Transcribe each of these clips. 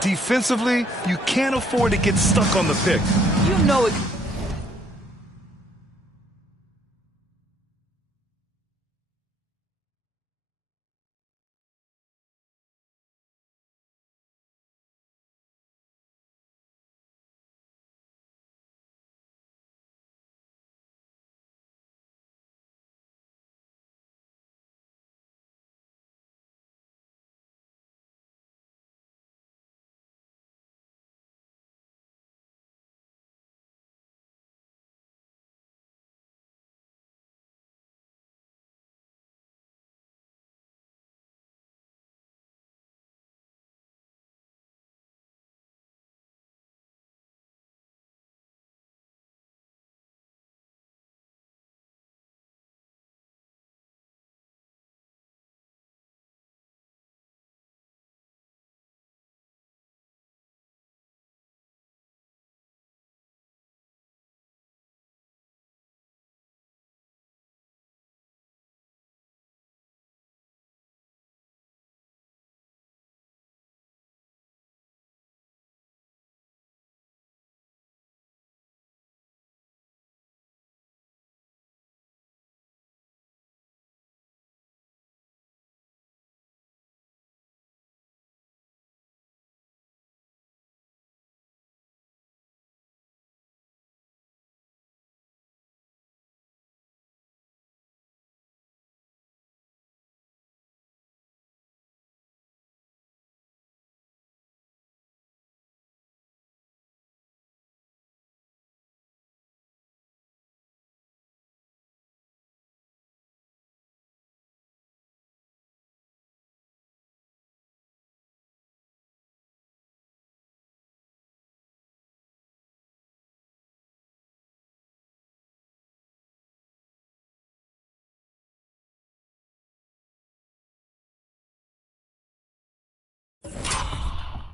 Defensively, you can't afford to get stuck on the pick. You know it.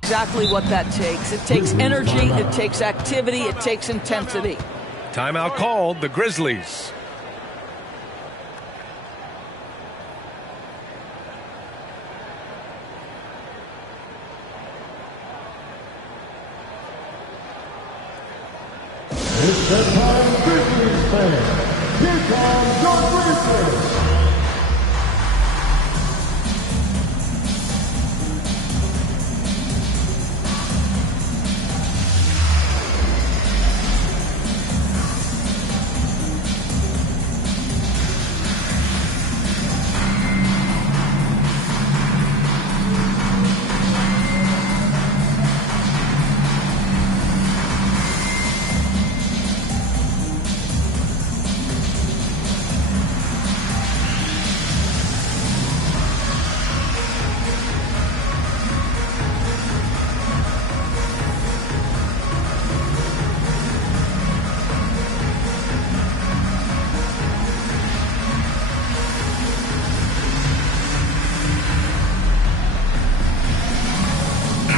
Exactly what that takes. It takes energy, it takes activity, it takes intensity. Timeout called, the Grizzlies. It's the time, Grizzlies fans. Here comes your Grizzlies.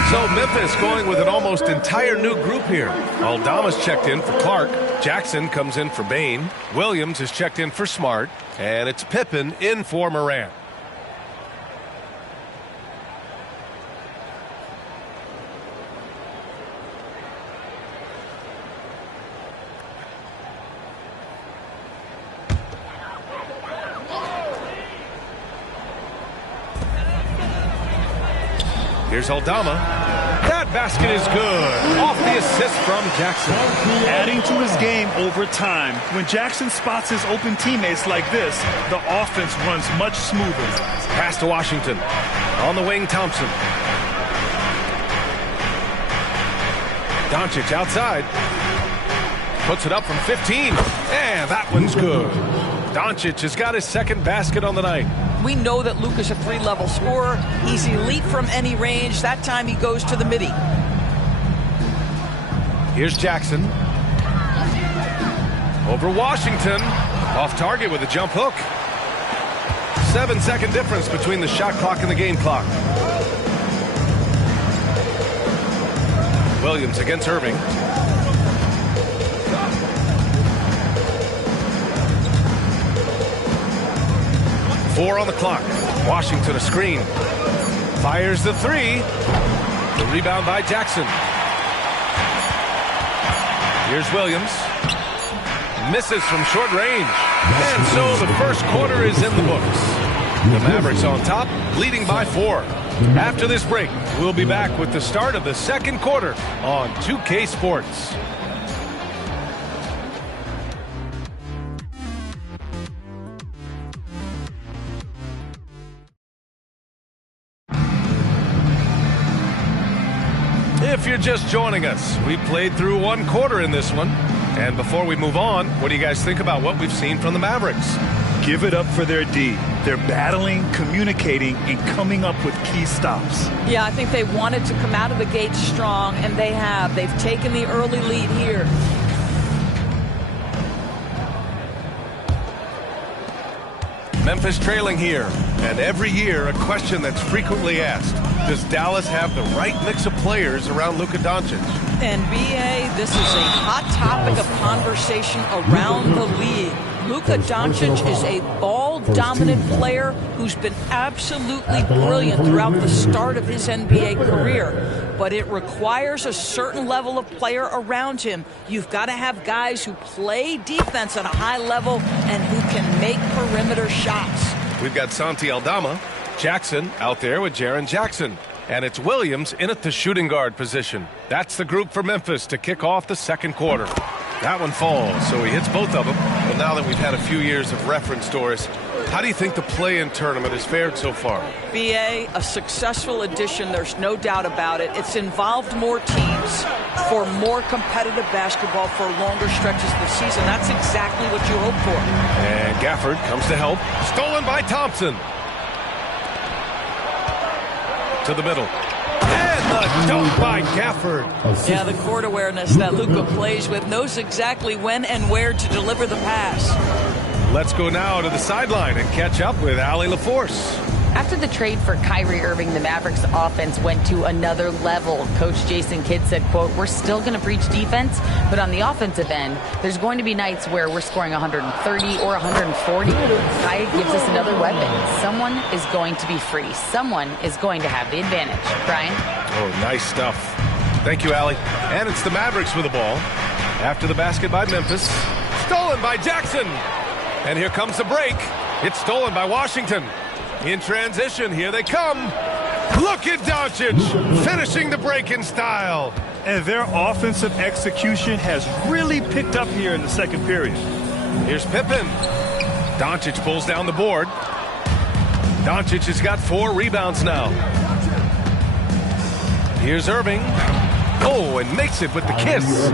So Memphis going with an almost entire new group here. Aldama's checked in for Clark. Jackson comes in for Bane. Williams is checked in for Smart. And it's Pippen in for Morant. Here's Aldama. That basket is good. Off the assist from Jackson. Adding to his game over time. When Jackson spots his open teammates like this, the offense runs much smoother. Pass to Washington. On the wing, Thompson. Doncic outside. Puts it up from 15. And that one's good. Doncic has got his second basket on the night. We know that Luke is a three-level scorer. He's elite from any range. That time he goes to the midi. Here's Jackson. Over Washington. Off target with a jump hook. 7-second difference between the shot clock and the game clock. Williams against Irving. Four on the clock. Washington a screen. Fires the three. The rebound by Jackson. Here's Williams. Misses from short range. And so the first quarter is in the books. The Mavericks on top, leading by 4. After this break, we'll be back with the start of the second quarter on 2K Sports. If you're just joining us, we played through one quarter in this one. And before we move on, what do you guys think about what we've seen from the Mavericks? Give it up for their D. They're battling, communicating, and coming up with key stops. Yeah, I think they wanted to come out of the gate strong, and they have. They've taken the early lead here. Memphis trailing here. And every year, a question that's frequently asked. Does Dallas have the right mix of players around Luka Doncic? And BA, this is a hot topic of conversation around the league. Luka Doncic is a ball-dominant player who's been absolutely brilliant throughout the start of his NBA career. But it requires a certain level of player around him. You've got to have guys who play defense at a high level and who can make perimeter shots. We've got Santi Aldama. Jackson out there with Jaren Jackson. And it's Williams in at the shooting guard position. That's the group for Memphis to kick off the second quarter. That one falls, so he hits both of them. But now that we've had a few years of reference, Doris, how do you think the play-in tournament has fared so far? BA, a successful addition, there's no doubt about it. It's involved more teams for more competitive basketball for longer stretches of the season. That's exactly what you hope for. And Gafford comes to help. Stolen by Thompson. To the middle. And the dunk by Gafford. Yeah, the court awareness that Luka plays with, knows exactly when and where to deliver the pass. Let's go now to the sideline and catch up with Allie LaForce. After the trade for Kyrie Irving, the Mavericks offense went to another level. Coach Jason Kidd said, quote, "We're still going to preach defense, but on the offensive end, there's going to be nights where we're scoring 130 or 140. Kyrie gives us another weapon. Someone is going to be free. Someone is going to have the advantage." Brian? Oh, nice stuff. Thank you, Allie. And it's the Mavericks with the ball. After the basket by Memphis. Stolen by Jackson. And here comes the break. It's stolen by Washington. In transition, here they come. Look at Doncic finishing the break in style. And their offensive execution has really picked up here in the second period. Here's Pippen. Doncic pulls down the board. Doncic has got 4 rebounds now. Here's Irving. Oh, and makes it with the kiss.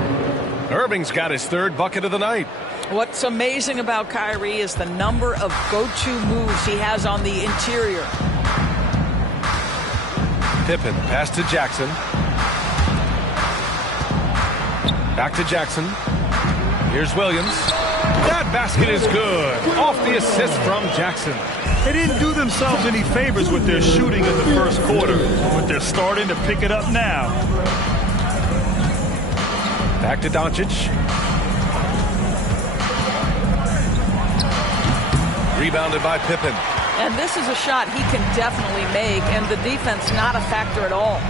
Irving's got his 3rd bucket of the night. What's amazing about Kyrie is the number of go-to moves he has on the interior. Pippen, pass to Jackson. Back to Jackson. Here's Williams. That basket is good. Off the assist from Jackson. They didn't do themselves any favors with their shooting in the first quarter, but they're starting to pick it up now. Back to Doncic. Rebounded by Pippen. And this is a shot he can definitely make, and the defense not a factor at all.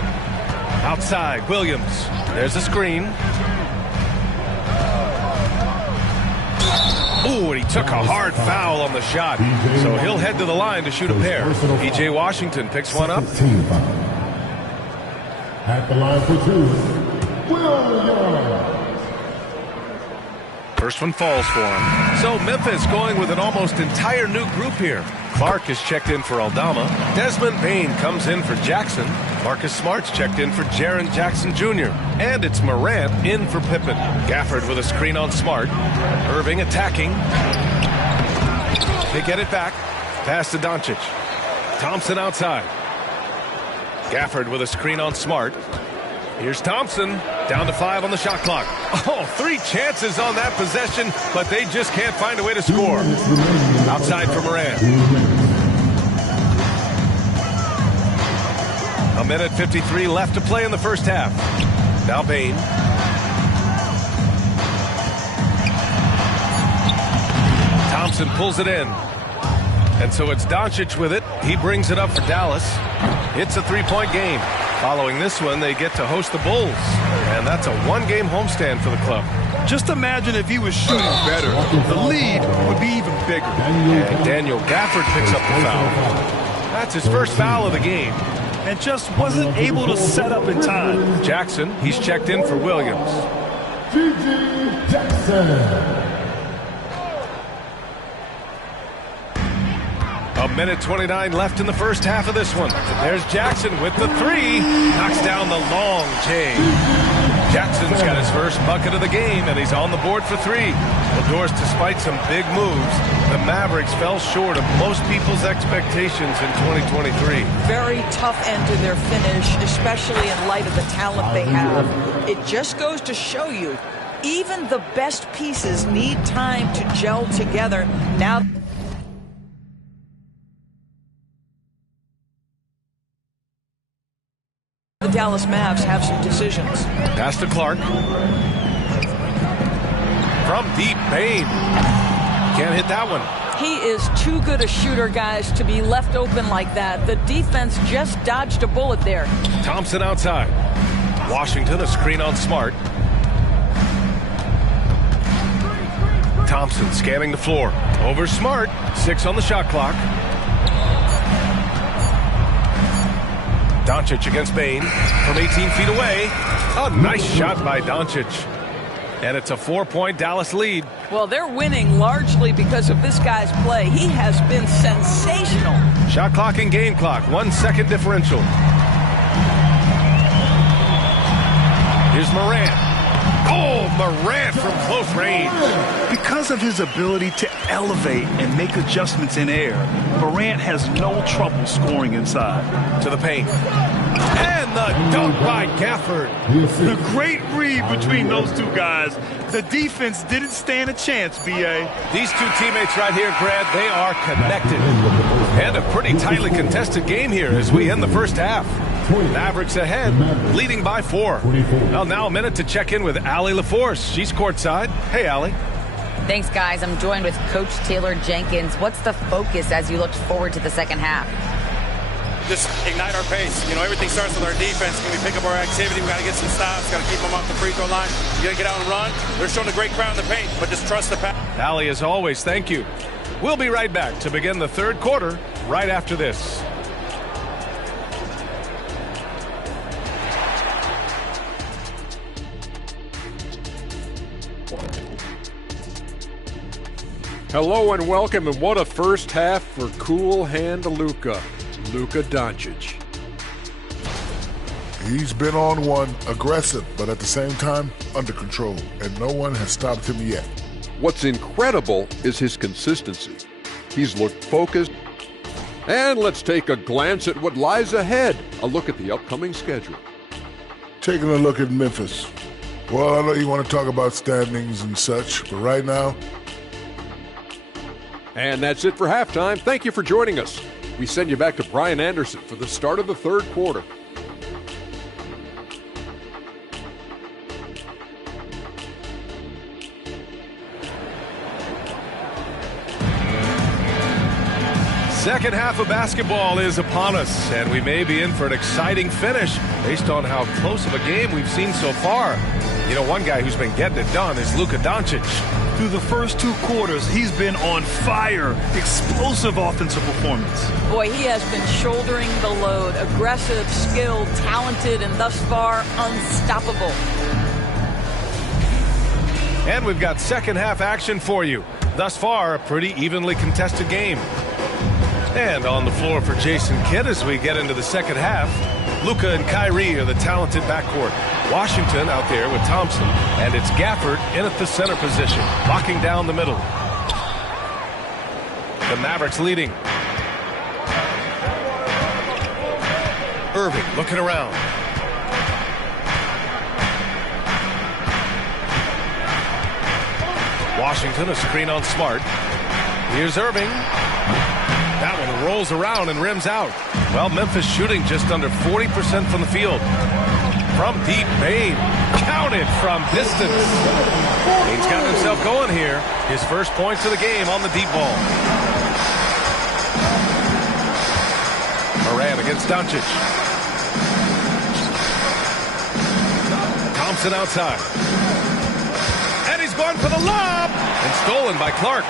Outside, Williams. There's a screen. Ooh, and he took a hard foul on the shot. So he'll head to the line to shoot a pair. P.J. Washington picks one up. At the line for 2, Williams. First one falls for him. So Memphis going with an almost entire new group here. Clark is checked in for Aldama. Desmond Bane comes in for Jackson. Marcus Smart's checked in for Jaren Jackson Jr. And it's Morant in for Pippen. Gafford with a screen on Smart. Irving attacking. They get it back. Pass to Doncic. Thompson outside. Gafford with a screen on Smart. Here's Thompson. Down to 5 on the shot clock. Oh, 3 chances on that possession, but they just can't find a way to score. Outside for Morant. A minute 53 left to play in the first half. Now Bane. Thompson pulls it in. And so it's Doncic with it. He brings it up for Dallas. It's a 3-point game. Following this one, they get to host the Bulls, and that's a one-game homestand for the club. Just imagine if he was shooting better. The lead would be even bigger. And Daniel Gafford picks up the foul. That's his first foul of the game. And just wasn't able to set up in time. Jackson, he's checked in for Williams. G.G. Jackson. A minute 29 left in the first half of this one. There's Jackson with the three. Knocks down the long J. Jackson's got his first bucket of the game, and he's on the board for three. Well, Doris, despite some big moves, the Mavericks fell short of most people's expectations in 2023. Very tough end to their finish, especially in light of the talent they have. It just goes to show you, even the best pieces need time to gel together. Now, the Dallas Mavs have some decisions. Pass to Clark. From deep, Bane. Can't hit that one. He is too good a shooter, guys, to be left open like that. The defense just dodged a bullet there. Thompson outside. Washington, a screen on Smart. Thompson scanning the floor. Over Smart. 6 on the shot clock. Doncic against Bane from 18 feet away. A nice shot by Doncic. And it's a 4-point Dallas lead. Well, they're winning largely because of this guy's play. He has been sensational. Shot clock and game clock. 1 second differential. Here's Morant. Oh, Morant from close range. Because of his ability to elevate and make adjustments in air, Morant has no trouble scoring inside. To the paint. And the dunk by Gafford. The great read between those two guys. The defense didn't stand a chance, B.A. These two teammates right here, Grant, they are connected. And a pretty tightly contested game here as we end the first half. Mavericks ahead, leading by 4. Well, now a minute to check in with Allie LaForce. She's courtside. Hey, Allie. Thanks, guys. I'm joined with Coach Taylor Jenkins. What's the focus as you look forward to the second half? Just ignite our pace. You know, everything starts with our defense. Can we pick up our activity? We got to get some stops. Got to keep them off the free throw line. You got to get out and run. They're showing a great crowd in the paint, but just trust the pass. Allie, as always, thank you. We'll be right back to begin the third quarter right after this. Hello and welcome, and what a first half for cool hand Luka Doncic. He's been on one, aggressive, but at the same time, under control, and no one has stopped him yet. What's incredible is his consistency. He's looked focused. And let's take a glance at what lies ahead. A look at the upcoming schedule. Taking a look at Memphis. Well, I know you want to talk about standings and such, but right now... And that's it for halftime. Thank you for joining us. We send you back to Brian Anderson for the start of the third quarter. Second half of basketball is upon us, and we may be in for an exciting finish based on how close of a game we've seen so far. You know, one guy who's been getting it done is Luka Doncic. Through the first 2 quarters, he's been on fire. Explosive offensive performance. Boy, he has been shouldering the load. Aggressive, skilled, talented, and thus far, unstoppable. And we've got second half action for you. Thus far, a pretty evenly contested game. And on the floor for Jason Kidd as we get into the second half, Luka and Kyrie are the talented backcourt. Washington out there with Thompson, and it's Gafford in at the center position, locking down the middle. The Mavericks leading. Irving looking around. Washington, a screen on Smart. Here's Irving. That one rolls around and rims out. Well, Memphis shooting just under 40% from the field. From deep, Bane counted from distance. Bane's got himself going here. His first points of the game on the deep ball. Morant against Doncic. Thompson outside. And he's going for the lob. And stolen by Clark.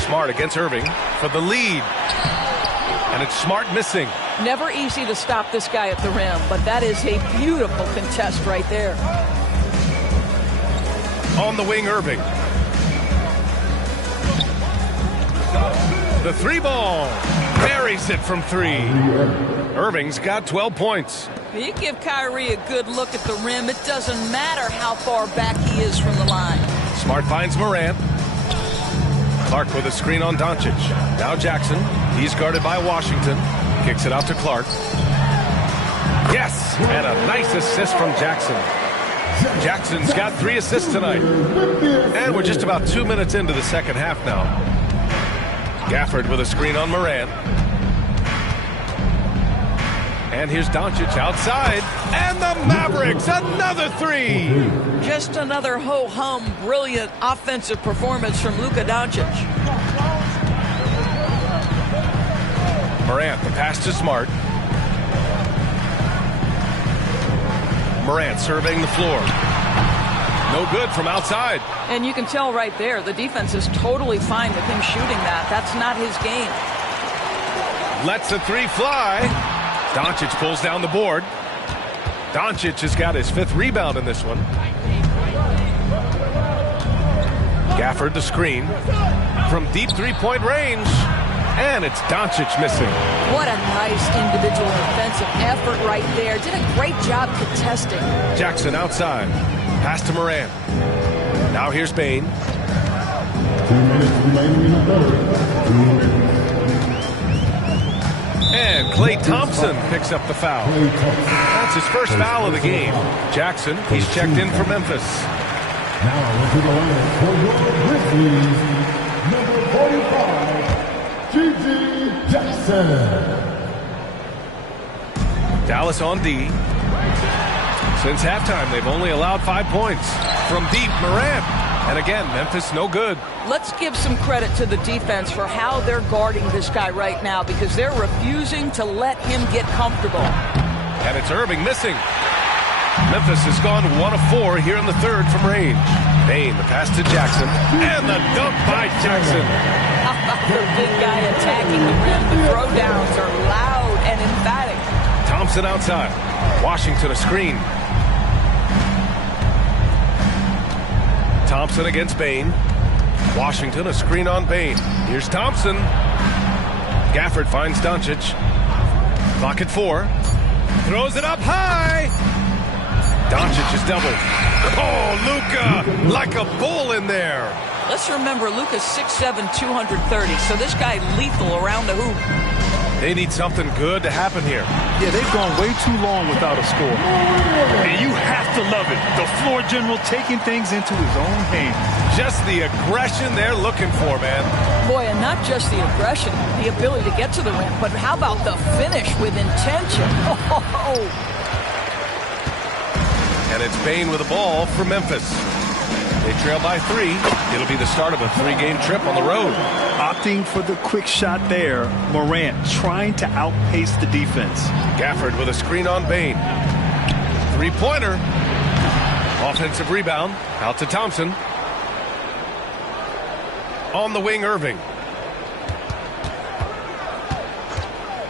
Smart against Irving for the lead. And it's Smart missing. Never easy to stop this guy at the rim, but that is a beautiful contest right there. On the wing, Irving. The three ball. Buries it from three. Irving's got 12 points. You give Kyrie a good look at the rim. It doesn't matter how far back he is from the line. Smart finds Morant. Clark with a screen on Doncic. Now Jackson. He's guarded by Washington. Kicks it out to Clark. Yes! And a nice assist from Jackson. Jackson's got 3 assists tonight. And we're just about 2 minutes into the second half now. Gafford with a screen on Morant. And here's Doncic outside. And the Mavericks, another 3. Just another ho-hum, brilliant offensive performance from Luka Doncic. Morant, the pass to Smart. Morant surveying the floor. No good from outside. And you can tell right there, the defense is totally fine with him shooting that. That's not his game. Lets the 3 fly. Doncic pulls down the board. Doncic has got his 5th rebound in this one. Gafford the screen. From deep 3-point range. And it's Doncic missing. What a nice individual defensive effort right there. Did a great job contesting. Jackson outside. Pass to Morant. Now here's Bane. 2 minutes remaining in the third. And Klay Thompson picks up the foul. That's his first foul of the game. Jackson, he's checked in for Memphis. Now into the line for your Grizzlies, number 45, G.G. Jackson. Dallas on D. Since halftime, they've only allowed 5 points. From deep, Morant. And again, Memphis no good. Let's give some credit to the defense for how they're guarding this guy right now, because they're refusing to let him get comfortable. And it's Irving missing. Memphis has gone 1 of 4 here in the third from range. Bane, the pass to Jackson. And the dunk by Jackson. The big guy attacking the rim. The throwdowns are loud and emphatic. Thompson outside. Washington a screen. Thompson against Bane. Washington a screen on Bane. Here's Thompson. Gafford finds Doncic. Clock at 4. Throws it up high. Doncic is doubled. Oh, Luka like a bull in there. Let's remember, Luka's 6'7", 230, so this guy lethal around the hoop. They need something good to happen here. Yeah, they've gone way too long without a score. And you have to love it. The floor general taking things into his own hands. Just the aggression they're looking for, man. Boy, and not just the aggression, the ability to get to the rim, but how about the finish with intention? Oh. And it's Bane with the ball for Memphis. They trail by 3. It'll be the start of a 3-game trip on the road. Opting for the quick shot there. Morant trying to outpace the defense. Gafford with a screen on Bane. 3-pointer. Offensive rebound. Out to Thompson. On the wing, Irving.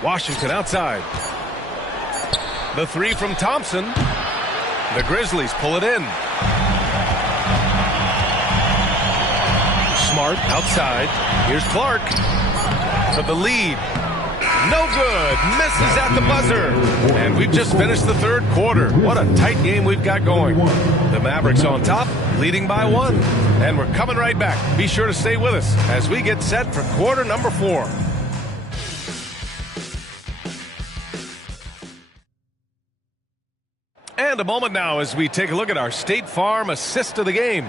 Washington outside. The 3 from Thompson. The Grizzlies pull it in. Smart outside. Here's Clark for the lead. No good. Misses at the buzzer. And we've just finished the third quarter. What a tight game we've got going. The Mavericks on top, leading by 1. And we're coming right back. Be sure to stay with us as we get set for quarter number 4. And a moment now as we take a look at our State Farm assist of the game.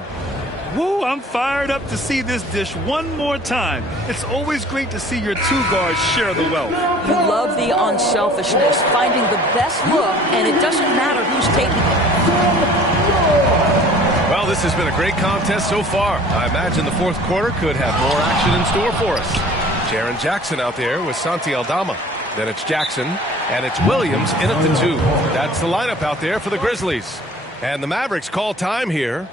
Woo, I'm fired up to see this dish one more time. It's always great to see your 2 guards share the wealth. You love the unselfishness, finding the best look, and it doesn't matter who's taking it. Well, this has been a great contest so far. I imagine the fourth quarter could have more action in store for us. Jaren Jackson out there with Santi Aldama. Then it's Jackson. And it's Williams in at the 2. That's the lineup out there for the Grizzlies. And the Mavericks call time here.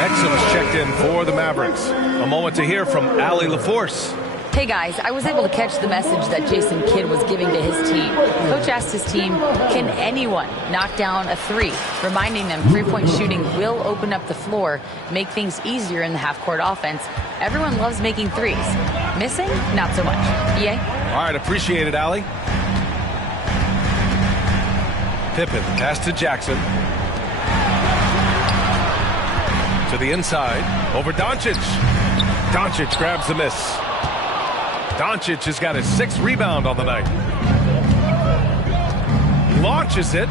Exum's checked in for the Mavericks. A moment to hear from Allie LaForce. Hey guys, I was able to catch the message that Jason Kidd was giving to his team. Coach asked his team, can anyone knock down a 3? Reminding them three-point shooting will open up the floor, make things easier in the half-court offense. Everyone loves making 3s. Missing? Not so much. EA? All right, appreciate it, Allie. Pippen pass to Jackson. To the inside, over Doncic. Doncic grabs the miss. Doncic has got his 6th rebound on the night. Launches it.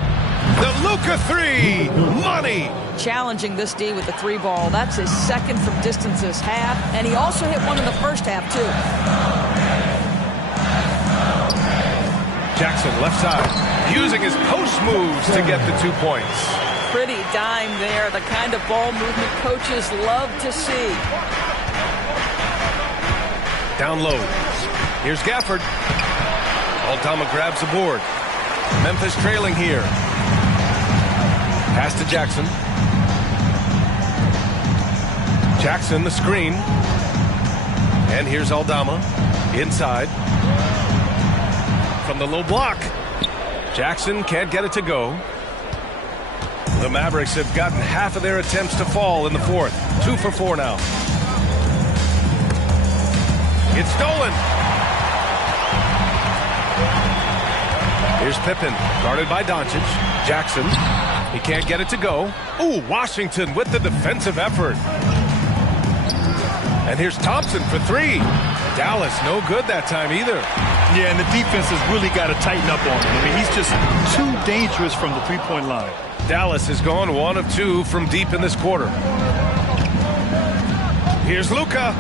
The Luka 3. Money. Challenging this D with the 3 ball. That's his 2nd from distance this half. And he also hit one in the first half, too. Jackson left side. Using his post moves to get the 2 points. Pretty dime there. The kind of ball movement coaches love to see. Down low. Here's Gafford. Aldama grabs the board. Memphis trailing here. Pass to Jackson. Jackson the screen. And here's Aldama. Inside. From the low block. Jackson can't get it to go. The Mavericks have gotten half of their attempts to fall in the 4th. 2 for 4 now. It's stolen. Here's Pippen, guarded by Doncic. Jackson, he can't get it to go. Ooh, Washington with the defensive effort. And here's Thompson for 3. Dallas, no good that time either. Yeah, and the defense has really got to tighten up on him. I mean, he's just too dangerous from the three-point line. Dallas has gone 1 of 2 from deep in this quarter. Here's Luka.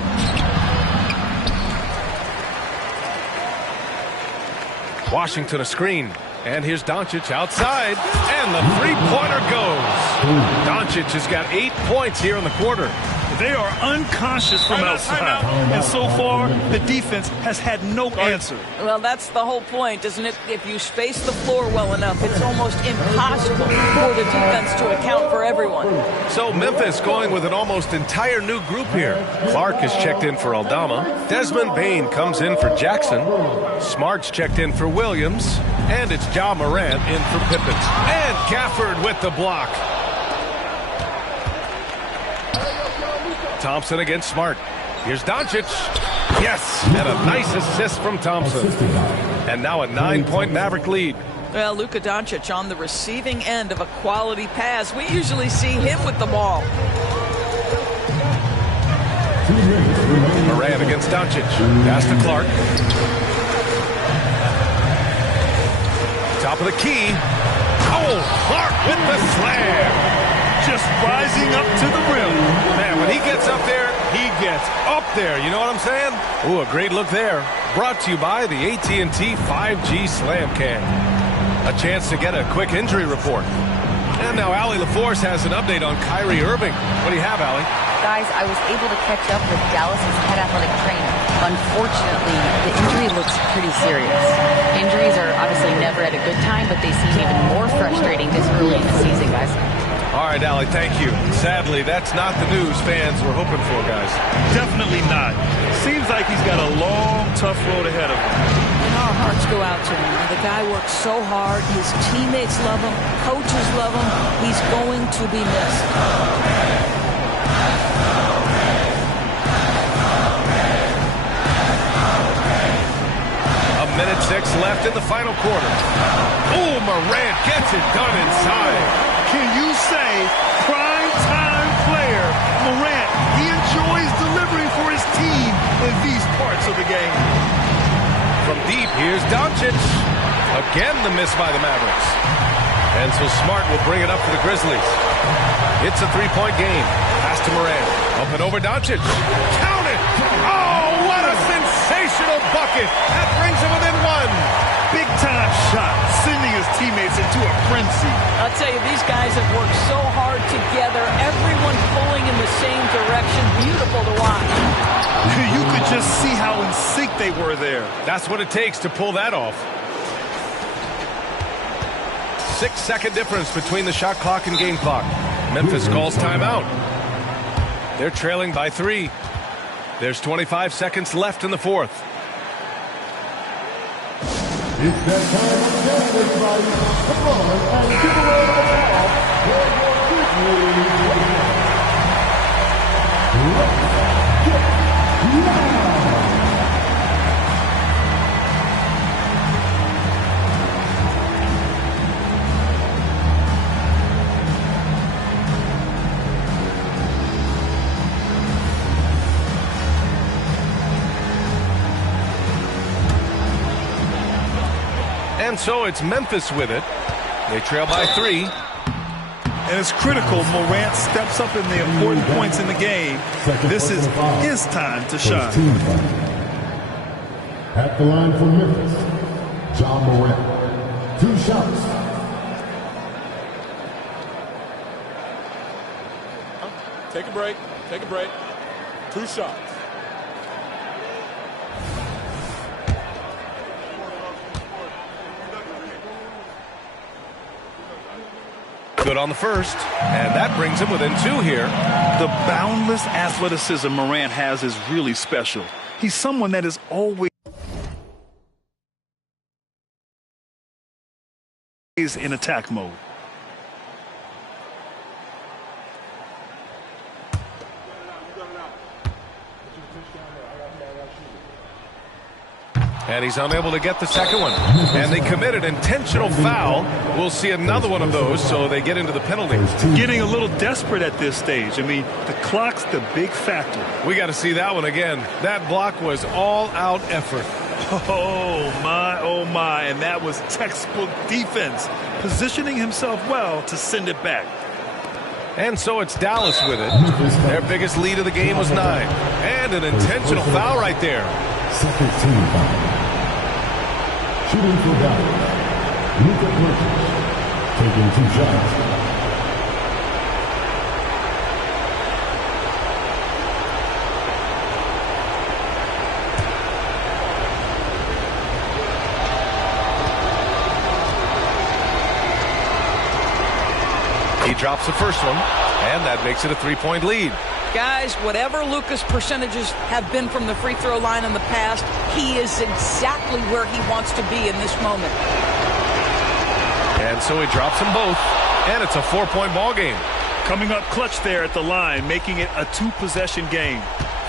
Washington a screen. And here's Doncic outside. And the three-pointer goes. Doncic has got 8 points here in the quarter. They are unconscious from outside. And so far, the defense has had no answer. Well, that's the whole point, isn't it? If you space the floor well enough, it's almost impossible for the defense to account for everyone. So Memphis going with an almost entire new group here. Clark has checked in for Aldama. Desmond Bane comes in for Jackson. Smart's checked in for Williams. And it's Ja Morant in for Pippen. And Gafford with the block. Thompson against Smart. Here's Doncic. Yes, and a nice assist from Thompson. And now a 9-point Maverick lead. Well, Luka Doncic on the receiving end of a quality pass. We usually see him with the ball. Morant against Doncic. Pass to Clark. Top of the key. Oh, Clark with the slam. Just rising up to the rim. Man, when he gets up there, he gets up there. You know what I'm saying? Ooh, a great look there. Brought to you by the AT&T 5G Slam Cam. A chance to get a quick injury report. And now Allie LaForce has an update on Kyrie Irving. What do you have, Allie? Guys, I was able to catch up with Dallas's head athletic trainer. Unfortunately, the injury looks pretty serious. Injuries are obviously never at a good time, but they seem even more frustrating this early in the season, guys. All right, Allie, thank you. Sadly, that's not the news fans were hoping for, guys. Definitely not. Seems like he's got a long, tough road ahead of him. And our hearts go out to him. The guy works so hard. His teammates love him. Coaches love him. He's going to be missed. A minute 6 left in the final quarter. Oh, Morant gets it done inside. Can you say prime time player Morant? He enjoys delivering for his team in these parts of the game. From deep, here's Doncic. Again, the miss by the Mavericks. And so Smart will bring it up for the Grizzlies. It's a three-point game. Pass to Morant. Up and over Doncic. Count it! Oh, what a sensational bucket! That brings him within 1. Big-time shot, sending his teammates into a frenzy. I'll tell you, these guys have worked so hard together. Everyone pulling in the same direction. Beautiful to watch. You could just see how in sync they were there. That's what it takes to pull that off. 6-second difference between the shot clock and game clock. Memphis calls timeout. They're trailing by 3. There's 25 seconds left in the fourth. It's that time again, everybody. Come on and give away the ball for your Grizzlies. Let's get loud. And so it's Memphis with it. They trail by 3. And it's critical Morant steps up in the important points in the game. This is his time to shine. At the line for Memphis, Ja Morant. 2 shots. Take a break. Take a break. 2 shots. Good on the first, and that brings him within 2 here. The boundless athleticism Morant has is really special. He's someone that is always in attack mode. And he's unable to get the second one. And they committed intentional foul. We'll see another one of those, so they get into the penalty. Getting a little desperate at this stage. I mean, the clock's the big factor. We got to see that one again. That block was all-out effort. Oh, my. And that was textbook defense. Positioning himself well to send it back. And so it's Dallas with it. Their biggest lead of the game was 9. And an intentional foul right there. Second team foul. Shooting for Dallas, Luka Doncic, taking 2 shots. He drops the first one, and that makes it a 3-point lead. Guys, whatever Luka's percentages have been from the free throw line in the past, he is exactly where he wants to be in this moment. And so he drops them both, and it's a 4-point ball game. Coming up clutch there at the line, making it a 2-possession game.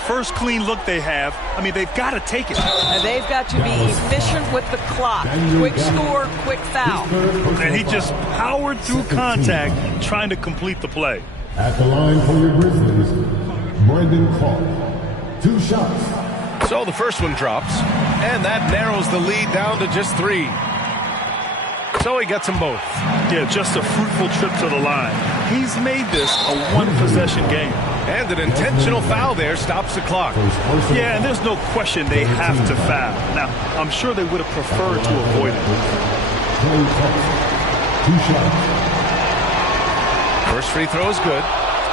First clean look they have. I mean, they've got to take it. And they've got to be efficient with the clock. Quick score, quick foul. And he just powered through contact, trying to complete the play. At the line for your Grizzlies, Brandon Clark. 2 shots. So the first one drops, and that narrows the lead down to just 3. So he gets them both. Yeah, just a fruitful trip to the line. He's made this a 1-possession game. And an intentional foul there stops the clock. Yeah, and there's no question they have to foul. Now, I'm sure they would have preferred to avoid it. 2 shots. First free throw is good,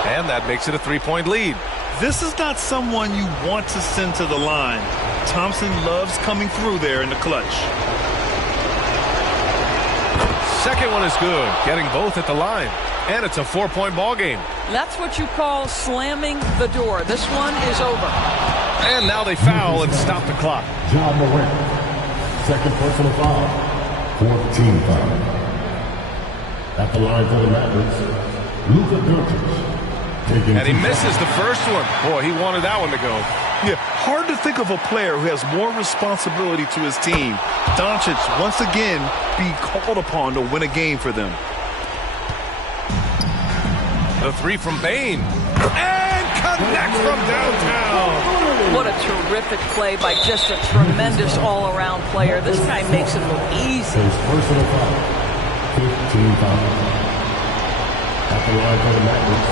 and that makes it a 3-point lead. This is not someone you want to send to the line. Thompson loves coming through there in the clutch. Second one is good, getting both at the line. And it's a 4-point ball game. That's what you call slamming the door. This one is over. And now they foul and stop the clock. Ja Morant. Second personal foul. 4th team foul. At the line for the Mavericks, Luka Doncic. And he misses the first one. Boy, he wanted that one to go. Yeah, hard to think of a player who has more responsibility to his team. Doncic, once again, being called upon to win a game for them. The 3 from Bane. And connects from downtown. What a terrific play by just a tremendous all-around player. This guy makes it look easy. His personal foul. 15 foul. At the line for the Mavericks,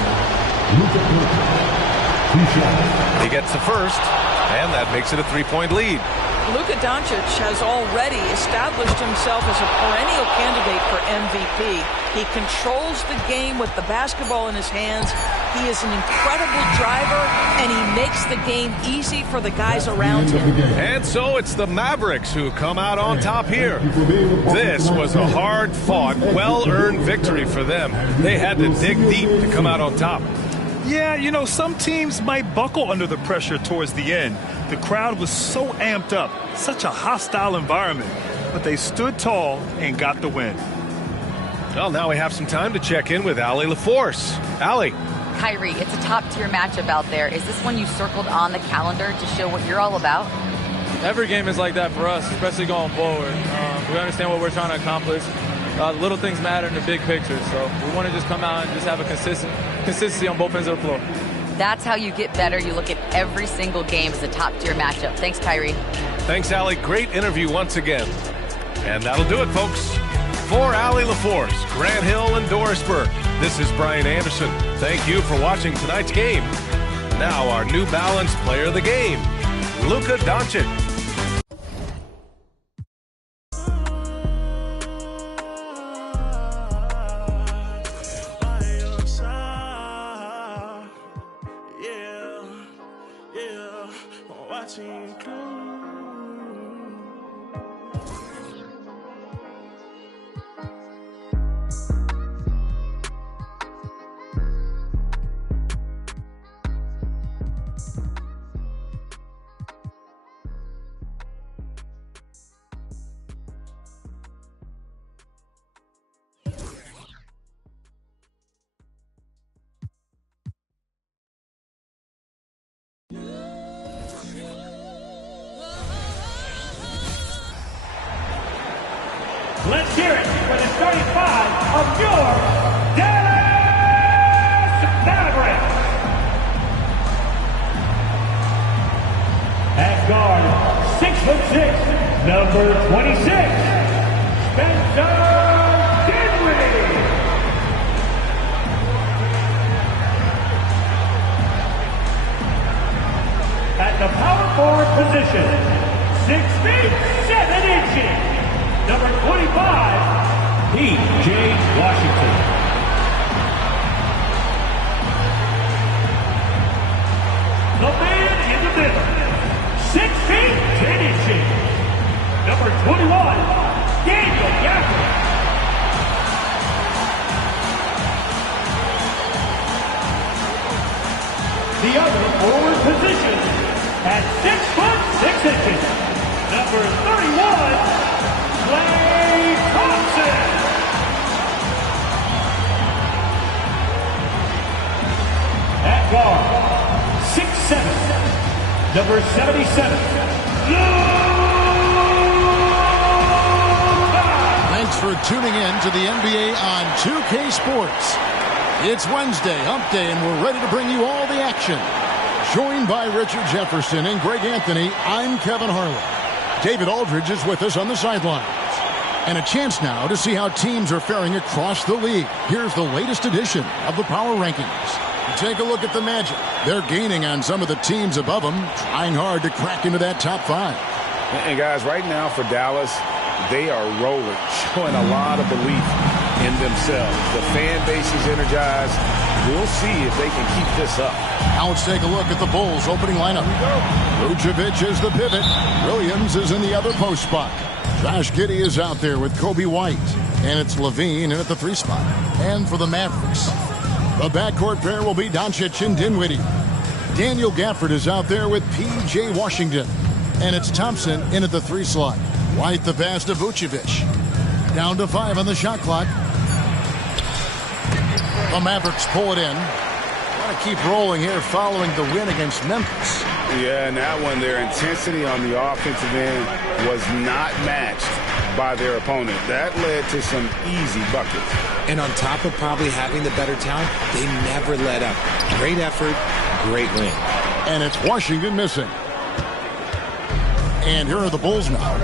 Luka Doncic. 2 shots. He gets the first, and that makes it a 3-point lead. Luka Doncic has already established himself as a perennial candidate for MVP. He controls the game with the basketball in his hands. He is an incredible driver, and he makes the game easy for the guys around him. And so it's the Mavericks who come out on top here. This was a hard-fought, well-earned victory for them. They had to dig deep to come out on top. Yeah, you know, some teams might buckle under the pressure towards the end. The crowd was so amped up, such a hostile environment. But they stood tall and got the win. Well, now we have some time to check in with Allie LaForce. Allie. Kyrie, it's a top-tier matchup out there. Is this one you circled on the calendar to show what you're all about? Every game is like that for us, especially going forward. We understand what we're trying to accomplish. The little things matter in the big picture, so we want to just come out and just have a consistency on both ends of the floor. That's how you get better. You look at every single game as a top-tier matchup. Thanks, Kyrie. Thanks, Allie. Great interview once again. And that'll do it, folks. For Allie LaForce, Grant Hill, and Doris Burke, this is Brian Anderson. Thank you for watching tonight's game. Now our New Balance player of the game, Luka Doncic. Let's hear it for the starting five of your Dallas Mavericks. At guard, 6'6", number 26, Spencer Dinwiddie. At the power forward position, 6 feet 7 inches. Number 25, P.J. Washington. The man in the middle, 6 feet 10 inches. Number 21, Daniel Gafford. The other forward position at 6'6", number 31, Klay Thompson. At guard, 6'7", number 77, Luka. Thanks for tuning in to the NBA on 2K Sports. It's Wednesday, Hump Day, and we're ready to bring you all the action. Joined by Richard Jefferson and Greg Anthony, I'm Kevin Harlan. David Aldridge is with us on the sidelines. And a chance now to see how teams are faring across the league. Here's the latest edition of the Power Rankings. Take a look at the Magic. They're gaining on some of the teams above them, trying hard to crack into that top five. And guys, right now for Dallas, they are rolling, showing a lot of belief in themselves. The fan base is energized. We'll see if they can keep this up. Now let's take a look at the Bulls' opening lineup. Vucevic is the pivot. Williams is in the other post spot. Josh Giddey is out there with Kobe White. And it's Levine in at the 3 spot. And for the Mavericks, the backcourt pair will be Doncic and Dinwiddie. Daniel Gafford is out there with P.J. Washington. And it's Thompson in at the 3 slot. White the pass to Vucevic. Down to 5 on the shot clock. The Mavericks pull it in. Want to keep rolling here following the win against Memphis. Yeah, and that one, their intensity on the offensive end was not matched by their opponent. That led to some easy buckets. And on top of probably having the better talent, they never let up. Great effort, great win. And it's Washington missing. And here are the Bulls now.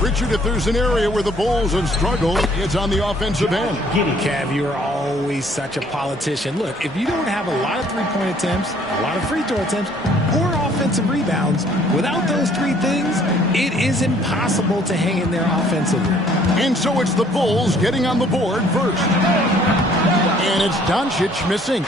Richard, if there's an area where the Bulls have struggled, it's on the offensive end. Kev, you're always such a politician. Look, if you don't have a lot of three-point attempts, a lot of free throw attempts, or offensive rebounds, without those 3 things, it is impossible to hang in there offensively. And so it's the Bulls getting on the board first. And it's Doncic missing.